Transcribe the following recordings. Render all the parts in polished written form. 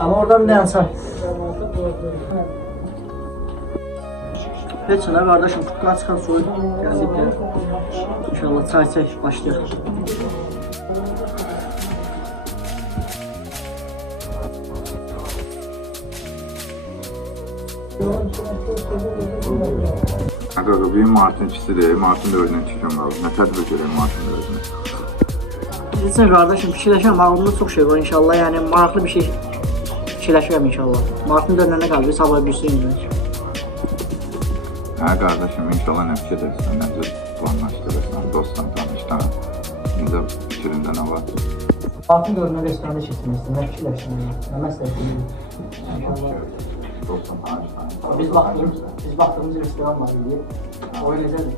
Ama oradan ne yansar? Heç nə qardaşım, tutqan çıxan soyuq gəldik də. İnşallah çay çək başlayaq. Kanka benim Mart'ın ikisidir. Mart'ın da özüne çıkıyorum abi. Ne tədbir göreyim Mart'ın da özüne. Bilirsən qardaşım, fikirləşəm, ağlımda çox şey var inşallah. Yəni maraqlı bir şey fikirləşirəm inşallah. Mart'ın dönənə qalıb, sabah bir şey inmək. Hə qardaşım, inşallah nə fikirləşsən, necə planlaşdırırsan, dostdan, tanışdan, necə fikrində nə var? Mart'ın dönənə restoranda çəkilmişsin, nə fikirləşsən, nə məsləhət edir? Dostdan, tanışdan. Biz baxdığımız restoran var idi. O necədir?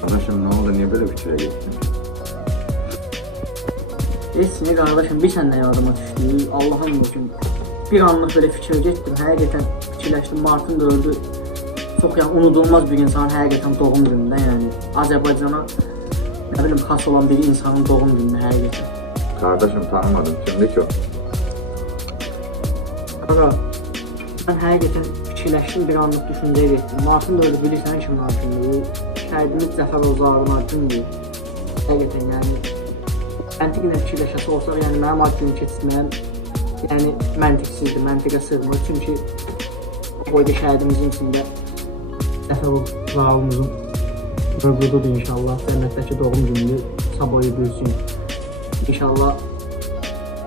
Kardeşim ne oldu? Niye böyle bir şeye gittin? Esmi qardaşım, bir səndən yardıma düşdü. Allah'ın olsun. Bir anlıq belə fikir getdim. Həqiqətən fikirləşdim. Mart'ın 4'ü çox yəni unudulmaz bir insanın həqiqətən doğum günündə, yəni Azərbaycana nə bilim xas olan bir insanın doğum günündə həqiqətən. Kardeşim tanımadım. Kimdi ki o? Qaqa, mən həqiqətən fikirləşdim, bir anlıq düşüncəyə getdim. Mart'ın 4'ü bilirsən kim hakkındır? Şəhidimiz Zəfər Ozarına gündür. Həqiqətən yəni məntiqlə fikirləşəsi olsa, yəni mənim ad günü keçirməyən yəni məntiqsizdir, məntiqə sığmır. Çünki o boyda şəhidimizin içində Zəfər Ozarımızın mövcududur inşallah. Cənnətdəki doğum gününü sabahı büyüsün. İnşallah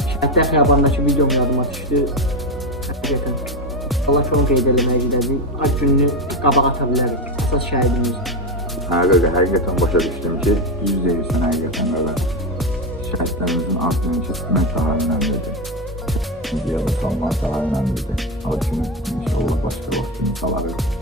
Şəhidlər Xiyabandakı videom yadıma düşdü. Həqiqətən Allah ki onu qeyd eləməyə gedəcək. Ad gününü qabağa ata bilərik. Əsas şəhidimizdir. Həqiqətən başa düşdüm ki, 100 deyirsən həqiqətən qədər. Şəhidlərimizin ad günü keçirmək daha önəmlidir. Videoda salmaq daha önəmlidir. O kimi inşallah başqa vaxt günü salarıq.